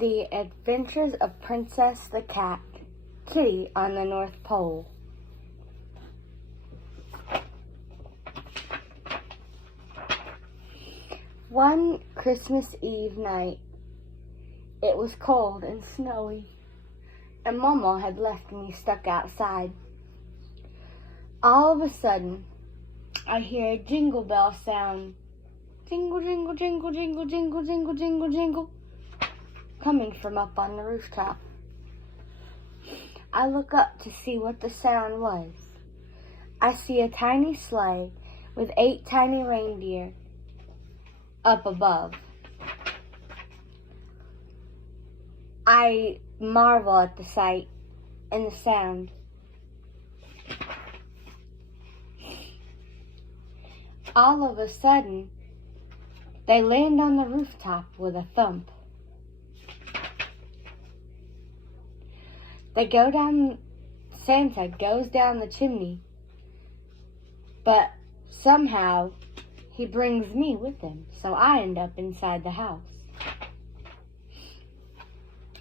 The Adventures of Princess the Cat, Kitty on the North Pole. One Christmas Eve night, it was cold and snowy, and Mama had left me stuck outside. All of a sudden, I hear a jingle bell sound. Jingle, jingle, jingle, jingle, jingle, jingle, jingle, jingle, coming from up on the rooftop. I look up to see what the sound was. I see a tiny sleigh with 8 tiny reindeer up above. I marvel at the sight and the sound. All of a sudden, they land on the rooftop with a thump. Santa goes down the chimney, but somehow he brings me with him, so I end up inside the house.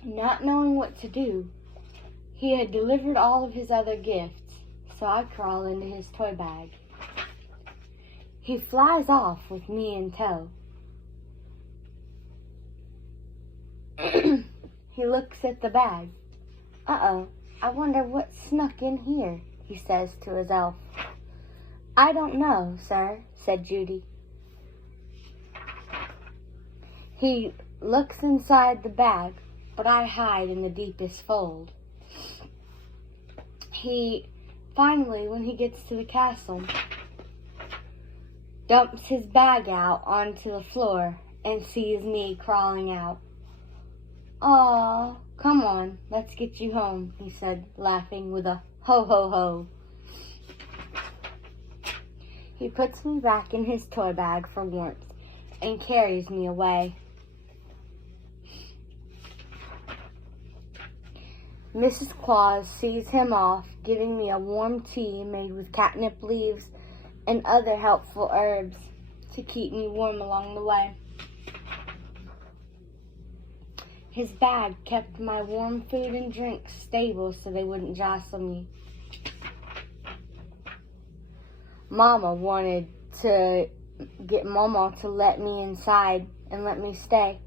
Not knowing what to do, he had delivered all of his other gifts, so I crawl into his toy bag. He flies off with me in tow. He looks at the bag. Uh-oh, I wonder what snuck in here, he says to his elf. I don't know, sir, said Judy. He looks inside the bag, but I hide in the deepest fold. He finally, when he gets to the castle, dumps his bag out onto the floor and sees me crawling out. Aw, come on, let's get you home, he said, laughing with a ho ho ho. He puts me back in his toy bag for warmth and carries me away. Mrs. Claus sees him off, giving me a warm tea made with catnip leaves and other helpful herbs to keep me warm along the way. His bag kept my warm food and drinks stable so they wouldn't jostle me. Mama wanted to get Mama to let me inside and let me stay.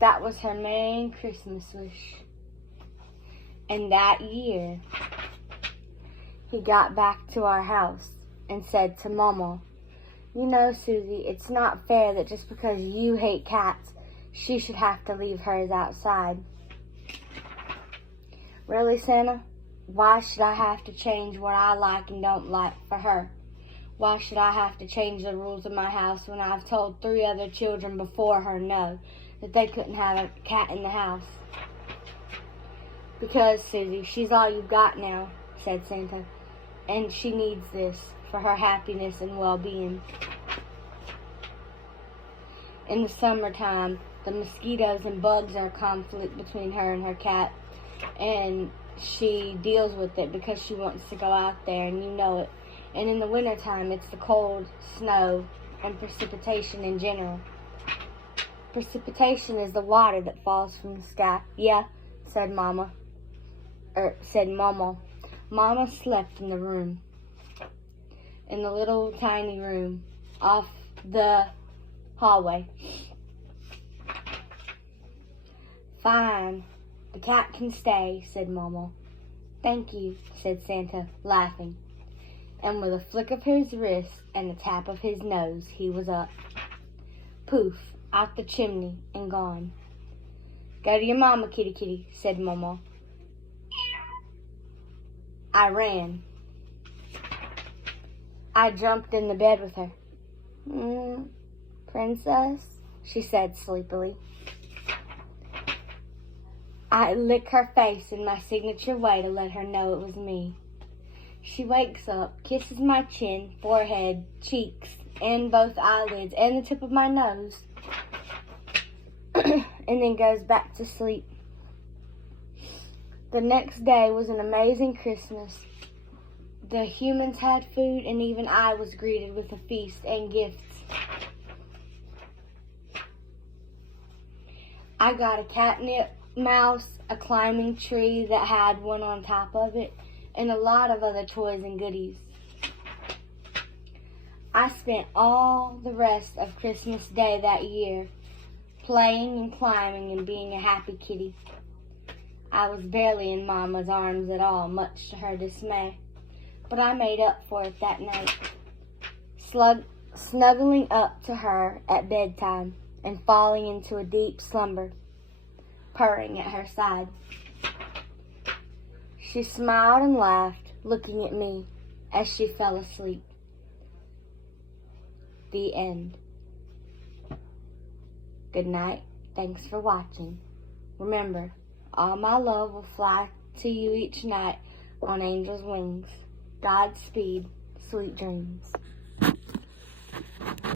That was her main Christmas wish. And that year, he got back to our house and said to Mama, you know, Susie, it's not fair that just because you hate cats, she should have to leave hers outside. Really, Santa? Why should I have to change what I like and don't like for her? Why should I have to change the rules of my house when I've told 3 other children before her no, that they couldn't have a cat in the house? Because, Susie, she's all you've got now, said Santa, and she needs this for her happiness and well-being. In the summertime, the mosquitoes and bugs are a conflict between her and her cat, and she deals with it because she wants to go out there, and you know it. And in the wintertime, it's the cold, snow, and precipitation in general. Precipitation is the water that falls from the sky. Yeah, said Mama. Mama slept in the room. In the little tiny room off the hallway. Fine, the cat can stay, said Mama. Thank you, said Santa, laughing. And with a flick of his wrist and a tap of his nose, he was up. Poof, out the chimney and gone. Go to your mama, kitty kitty, said Mama. I ran. I jumped in the bed with her. Princess, she said sleepily. I lick her face in my signature way to let her know it was me. She wakes up, kisses my chin, forehead, cheeks, and both eyelids, and the tip of my nose, and then goes back to sleep. The next day was an amazing Christmas. The humans had food, and even I was greeted with a feast and gifts. I got a catnip mouse, a climbing tree that had one on top of it, and a lot of other toys and goodies. I spent all the rest of Christmas Day that year playing and climbing and being a happy kitty. I was barely in Mama's arms at all, much to her dismay, but I made up for it that night, snuggling up to her at bedtime and falling into a deep slumber, purring at her side. She smiled and laughed, looking at me as she fell asleep. The end. Good night. Thanks for watching. Remember, all my love will fly to you each night on angel's wings. Godspeed. Sweet dreams.